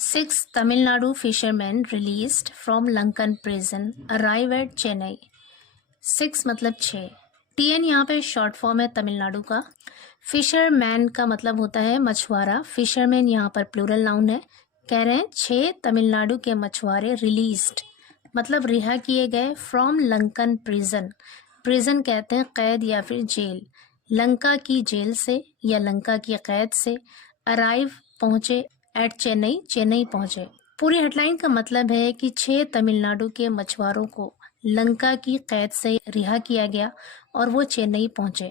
Six Tamil Nadu fishermen released from Lankan prison arrive at Chennai. Six मतलब छः। TN यहाँ पे short form है तमिलनाडु का। फिशरमैन का मतलब होता है मछुआरा। फिशरमैन यहाँ पर प्लूरल नाउन है। कह रहे हैं छः तमिलनाडु के मछुआरे रिलीज्ड मतलब रिहा किए गए फ्रॉम लंकन प्रिजन। प्रिजन कहते हैं कैद या फिर जेल। लंका की जेल से या लंका की कैद से। अराइव पहुंचे, एट चेन्नई चेन्नई पहुंचे। पूरी हेडलाइन का मतलब है कि 6 तमिलनाडु के मछुआरों को लंका की कैद से रिहा किया गया और वो चेन्नई पहुंचे।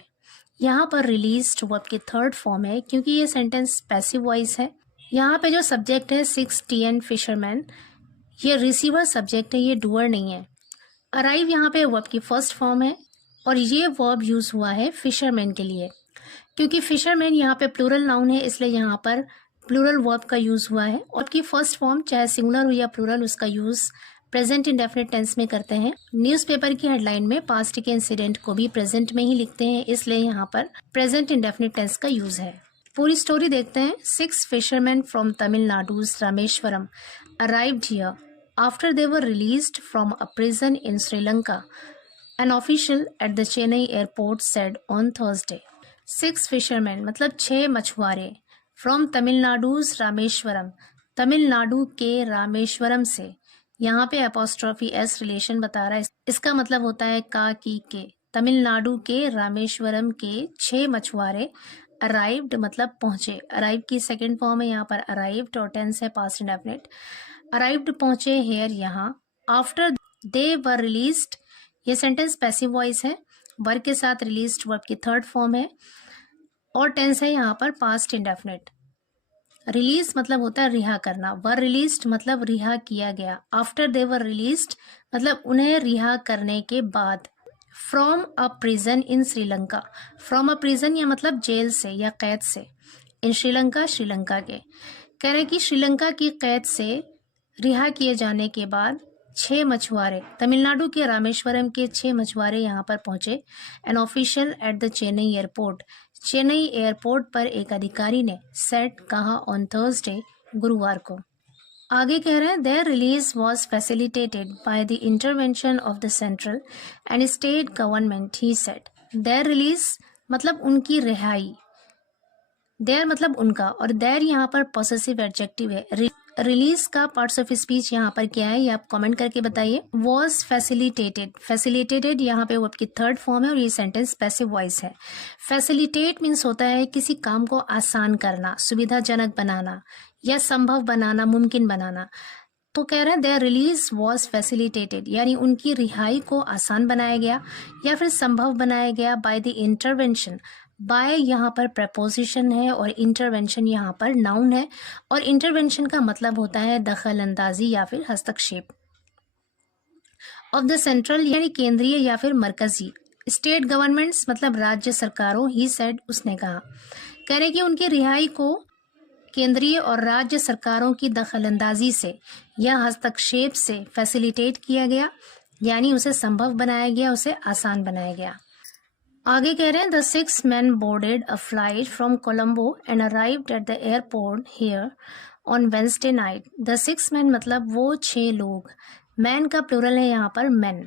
यहाँ पर रिलीज्ड वर्ब की थर्ड फॉर्म है क्योंकि ये सेंटेंस पैसिव वॉइस है। यहाँ पे जो सब्जेक्ट है 6 TN फिशरमैन, ये रिसीवर सब्जेक्ट है, ये डूअर नहीं है। अराइव यहाँ पे वर्ब की फर्स्ट फॉर्म है और ये वर्ब यूज हुआ है फिशरमैन के लिए। क्योंकि फिशरमैन यहाँ पे प्लूरल नाउन है इसलिए यहाँ पर प्लूरल वर्ब का यूज हुआ है। और की फर्स्ट फॉर्म चाहे सिंगुलर हो या प्लूरल, उसका यूज प्रेजेंट इंडेफिनिट टेंस में करते हैं। न्यूज़पेपर की हेडलाइन में पास्ट के इंसिडेंट को भी प्रेजेंट में ही लिखते हैं, इसलिए यहाँ पर प्रेजेंट इंडेफिनिट टेंस का यूज है। पूरी स्टोरी देखते हैं। 6 fishermen from Tamil Nadu's Rameswaram arrived here after they were released from a prison in Sri Lanka, an official at the Chennai airport said on Thursday. 6 fishermen मतलब 6 मछुआरे फ्रॉम तमिलनाडु's रामेश्वरम, तमिलनाडु के रामेश्वरम से। यहाँ पे अपोस्ट्रोफी एस रिलेशन बता रहा है, इसका मतलब होता है का की के। तमिलनाडु के रामेश्वरम के 6 मछुआरे अराइव्ड मतलब पहुंचे। अराइव की सेकंड फॉर्म है यहाँ पर अराइव्ड और टेंस है पास्ट इंडेफिनिट। अराइव्ड पहुंचे हेयर यहाँ। आफ्टर दे वर रिलीज्ड, ये सेंटेंस पैसिव वॉइस है। वर्ब के साथ रिलीज्ड वर्ब की थर्ड फॉर्म है और टेंस है यहाँ पर पास्ट इंडेफिनिट। रिलीज मतलब होता है रिहा करना। वर रिलीज्ड मतलब रिहा किया गया। आफ्टर दे वर रिलीज्ड मतलब उन्हें रिहा करने के बाद। From a prison in Sri Lanka, from a prison या मतलब जेल से या कैद से। इन श्रीलंका, श्रीलंका के। कह रहे कि श्रीलंका की कैद से रिहा किए जाने के बाद 6 मछुआरे, तमिलनाडु के रामेश्वरम के 6 मछुआरे यहाँ पर पहुंचे। N official at the Chennai airport, Chennai airport पर एक अधिकारी ने सेट कहा ऑन थर्सडे, गुरुवार को। आगे कह रहे हैं their release was facilitated by the intervention of the central and state government, he said. Their release मतलब उनकी रिहाई। देयर मतलब उनका, और देयर यहाँ पर पॉसेसिव एडजेक्टिव है। रिलीज का पार्ट्स ऑफ स्पीच यहाँ पर क्या है ये आप कमेंट करके बताइए। वॉज फैसिलिटेटेड, फैसिलिटेटेड यहाँ पे वर्ब की थर्ड फॉर्म है और ये सेंटेंस पैसिव वॉइस है। फैसिलिटेट मीन्स होता है किसी काम को आसान करना, सुविधाजनक बनाना या संभव बनाना, मुमकिन बनाना। तो कह रहे हैं देयर रिलीज वॉज फैसिलिटेटेड यानी उनकी रिहाई को आसान बनाया गया या फिर संभव बनाया गया बाय द इंटरवेंशन। बाय यहाँ पर प्रपोजिशन है और इंटरवेंशन यहाँ पर नाउन है, और इंटरवेंशन का मतलब होता है दखल अंदाजी या फिर हस्तक्षेप। ऑफ द सेंट्रल यानी केंद्रीय या फिर मरकजी। स्टेट गवर्नमेंट्स मतलब राज्य सरकारों, ही सेड उसने कहा। कह रहे कि उनकी रिहाई को केंद्रीय और राज्य सरकारों की दखलंदाजी से या हस्तक्षेप से फैसिलिटेट किया गया यानी उसे संभव बनाया गया, उसे आसान बनाया गया। आगे कह रहे हैं the 6 men boarded a flight from Colombo and arrived at the airport here on Wednesday night. The 6 men मतलब वो 6 लोग। मैन का प्लूरल है यहाँ पर men।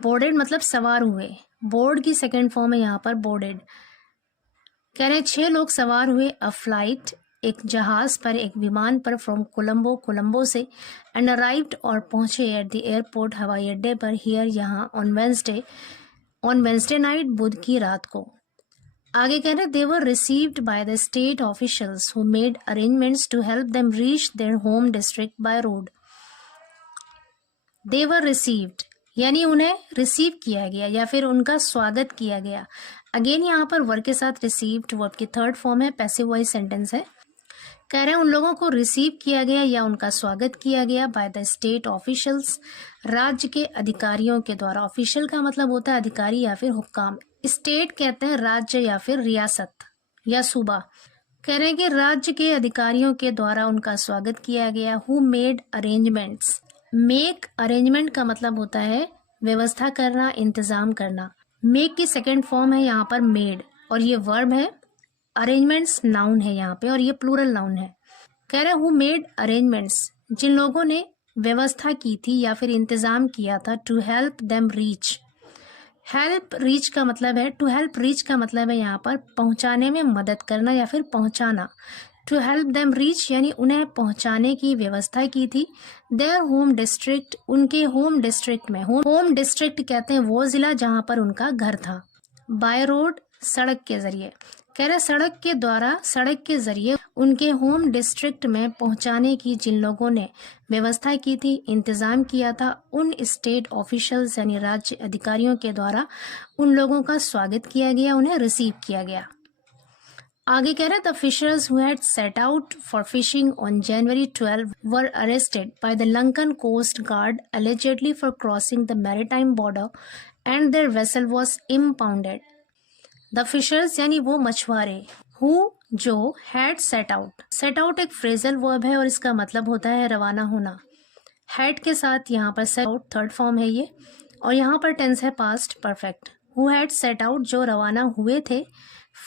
बोर्डेड मतलब सवार हुए। बोर्ड की सेकेंड फॉर्म है यहाँ पर बोर्डेड। कह रहे हैं 6 लोग सवार हुए अ फ्लाइट एक जहाज पर, एक विमान पर, फ्रॉम कोलंबो, कोलंबो से, एंड अराइव्ड और पहुंचे एट द एयरपोर्ट हवाई अड्डे पर, हियर यहाँ, ऑन वेंसडे नाइट बुध की रात को। आगे कह रहे they were received by the state officials who made arrangements to help them reach their home district by road. They were received यानी उन्हें रिसीव किया गया या फिर उनका स्वागत किया गया। अगेन यहाँ पर वर्ब के साथ रिसीव्ड वर्ब की थर्ड फॉर्म है, पैसिव वॉइस सेंटेंस है। कह रहे हैं उन लोगों को रिसीव किया गया या उनका स्वागत किया गया बाय द स्टेट ऑफिशियल्स, राज्य के अधिकारियों के द्वारा। ऑफिशियल का मतलब होता है अधिकारी या फिर हुक्काम। स्टेट कहते हैं राज्य या फिर रियासत या सूबा। कह रहे हैं कि राज्य के अधिकारियों के द्वारा उनका स्वागत किया गया। Who made arrangements, make arrangement का मतलब होता है व्यवस्था करना, इंतजाम करना। मेक की सेकेंड फॉर्म है यहाँ पर मेड और ये वर्ब है। अरेंजमेंट्स नाउन है यहाँ पे और ये प्लूरल नाउन है। कह रहे हु मेड अरेंजमेंट्स, जिन लोगों ने व्यवस्था की थी या फिर इंतजाम किया था, to help them reach. Help reach का मतलब है, टू हेल्प रीच का मतलब है यहाँ पर पहुंचाने में मदद करना या फिर पहुंचाना। टू हेल्प देम रीच यानी उन्हें पहुंचाने की व्यवस्था की थी। देयर होम डिस्ट्रिक्ट, उनके होम डिस्ट्रिक्ट में, होम डिस्ट्रिक्ट कहते हैं वो जिला जहां पर उनका घर था। बाय रोड, सड़क के जरिए। कह रहे सड़क के द्वारा, सड़क के जरिए उनके होम डिस्ट्रिक्ट में पहुंचाने की जिन लोगों ने व्यवस्था की थी, इंतजाम किया था, उन स्टेट ऑफिशियल्स यानी राज्य अधिकारियों के द्वारा उन लोगों का स्वागत किया गया, उन्हें रिसीव किया गया। आगे कह रहे the fishers who had set out for fishing on January 12 were arrested by the Lankan coast guard allegedly for crossing the maritime border and their vessel was impounded. The fishers यानी वो मछुआरे, हु जो, had set out. Set out एक phrasal verb है और इसका मतलब होता है रवाना होना। हैड के साथ यहाँ पर सेट आउट थर्ड फॉर्म है ये, और यहाँ पर टेंस है past perfect. Who had set out, जो रवाना हुए थे,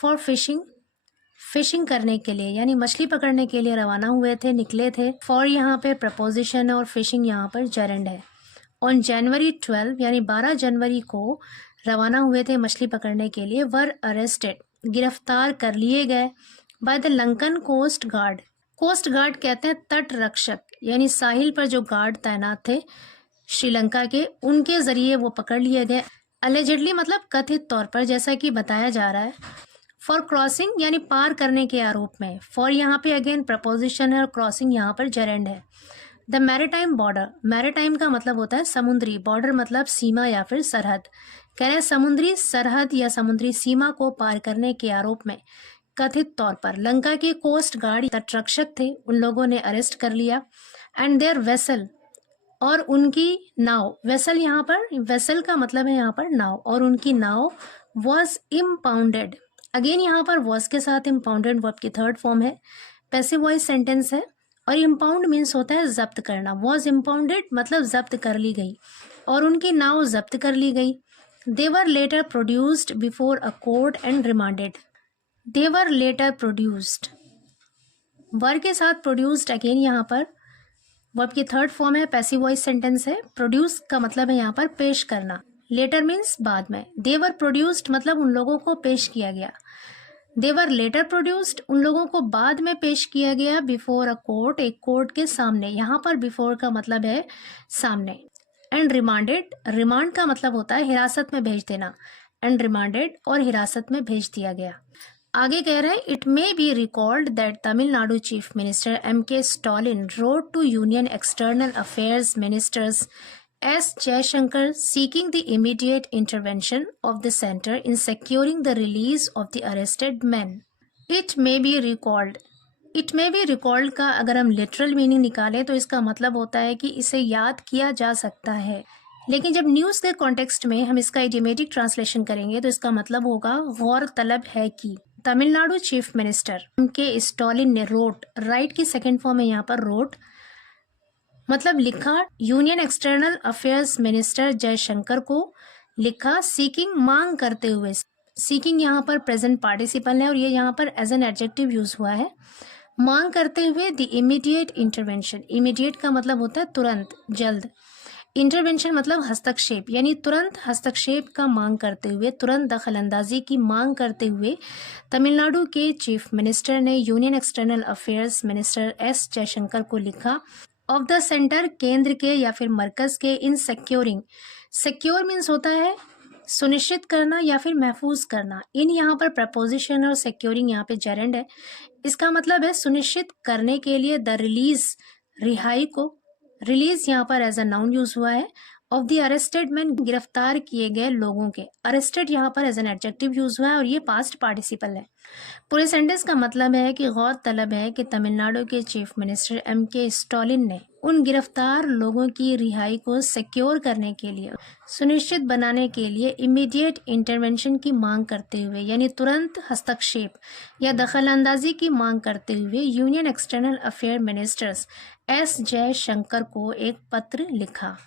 फॉर फिशिंग, फिशिंग करने के लिए यानी मछली पकड़ने के लिए रवाना हुए थे, निकले थे। फॉर यहाँ पे प्रपोजिशन है और फिशिंग यहाँ पर जेरेंड है। ऑन जनवरी 12 यानी 12 जनवरी को रवाना हुए थे मछली पकड़ने के लिए। वर अरेस्टेड, गिरफ्तार कर लिए गए। By the Lankan coast guard, coast guard कहते हैं तट रक्षक, यानी साहिल पर जो गार्ड तैनात थे श्रीलंका के, उनके जरिए वो पकड़ लिए गए। अलेजेडली मतलब कथित तौर पर, जैसा कि बताया जा रहा है। फॉर क्रॉसिंग यानी पार करने के आरोप में। फॉर यहाँ पे अगेन प्रपोजिशन है और क्रॉसिंग यहाँ पर जेरेंड है। द मैरीटाइम बॉर्डर, मैरीटाइम का मतलब होता है समुद्री, बॉर्डर मतलब सीमा या फिर सरहद। कह रहे हैं समुद्री सरहद या समुद्री सीमा को पार करने के आरोप में कथित तौर पर लंका के कोस्ट गार्ड तटरक्षक थे, उन लोगों ने अरेस्ट कर लिया। एंड देयर वेसल, और उनकी नाव, वेसल यहाँ पर, वेसल का मतलब है यहाँ पर नाव, और उनकी नाव वॉज इम्पाउंडेड। अगेन यहाँ पर वॉज के साथ इम्पाउंडेड वर्ब की थर्ड फॉर्म है, पैसिव वॉइस सेंटेंस है, और इम्पाउंड मीन्स होता है जब्त करना। वॉज इम्पाउंडेड मतलब जब्त कर ली गई, और उनकी नाव जब्त कर ली गई। They were later produced before a court and remanded. They were later produced, verb के साथ प्रोड्यूस्ड अगेन यहाँ पर वर्ब की थर्ड फॉर्म है, पैसिव वॉइस सेंटेंस है। प्रोड्यूस का मतलब है यहाँ पर पेश करना, लेटर मीन्स बाद में। देवर प्रोड्यूस्ड मतलब उन लोगों को पेश किया गया। देवर लेटर प्रोड्यूस्ड, उन लोगों को बाद में पेश किया गया। बिफोर अ कोर्ट, एक कोर्ट के सामने, यहाँ पर बिफोर का मतलब है सामने। एंड रिमांडेड, रिमांड का मतलब होता है हिरासत में भेज देना। एंड रिमांडेड, और हिरासत में भेज दिया गया। आगे कह रहे हैं it may be recalled that Tamil Nadu chief minister M.K. Stalin wrote to union external affairs ministers S. Jaishankar seeking the immediate intervention of the center in securing the release of the arrested men. It may be recalled. It may be recalled का अगर हम literal meaning निकालें तो इसका मतलब होता है कि इसे याद किया जा सकता है, लेकिन जब न्यूज़ के कॉन्टेक्स्ट में हम इसका इडियोमेटिक ट्रांसलेशन करेंगे तो इसका मतलब होगा गौर तलब है कि। Tamil Nadu chief minister M.K. Stalin ने रोट, राइट की सेकेंड फॉर्म है यहाँ पर रोट, मतलब लिखा, union external affairs minister Jaishankar को लिखा, सीकिंग मांग करते हुए। सीकिंग यहाँ पर प्रेजेंट पार्टिसिपल है और ये यहाँ पर एज एन एडजेक्टिव यूज हुआ है। मांग करते हुए द इमीडिएट इंटरवेंशन, इमीडिएट का मतलब होता है तुरंत, जल्द। इंटरवेंशन मतलब हस्तक्षेप, यानी तुरंत हस्तक्षेप का मांग करते हुए, तुरंत दखल अंदाजी की मांग करते हुए तमिलनाडु के चीफ मिनिस्टर ने union external affairs minister S. Jaishankar को लिखा। ऑफ द सेंटर, केंद्र के या फिर मरकज के। इन सिक्योरिंग, सिक्योर मीन्स होता है सुनिश्चित करना या फिर महफूज करना। इन यहाँ पर प्रपोजिशन और सिक्योरिंग यहाँ पे जेरेंड है, इसका मतलब है सुनिश्चित करने के लिए। द रिलीज, रिहाई को, रिलीज यहाँ पर एज अ नाउन यूज हुआ है। ऑफ द अरेस्टेड मैन, गिरफ्तार किए गए लोगों के। अरेस्टेड यहाँ पर एज एन एडजेक्टिव यूज हुआ है और ये पास्ट पार्टिसिपल है। पूरे सेंटेंस का मतलब है कि गौर तलब है कि तमिलनाडु के चीफ मिनिस्टर M.K. स्टॉलिन ने उन गिरफ्तार लोगों की रिहाई को सिक्योर करने के लिए, सुनिश्चित बनाने के लिए इमीडिएट इंटरवेंशन की मांग करते हुए, यानी तुरंत हस्तक्षेप या दखल अंदाजी की मांग करते हुए union external affair ministers S. Jaishankar को एक पत्र लिखा।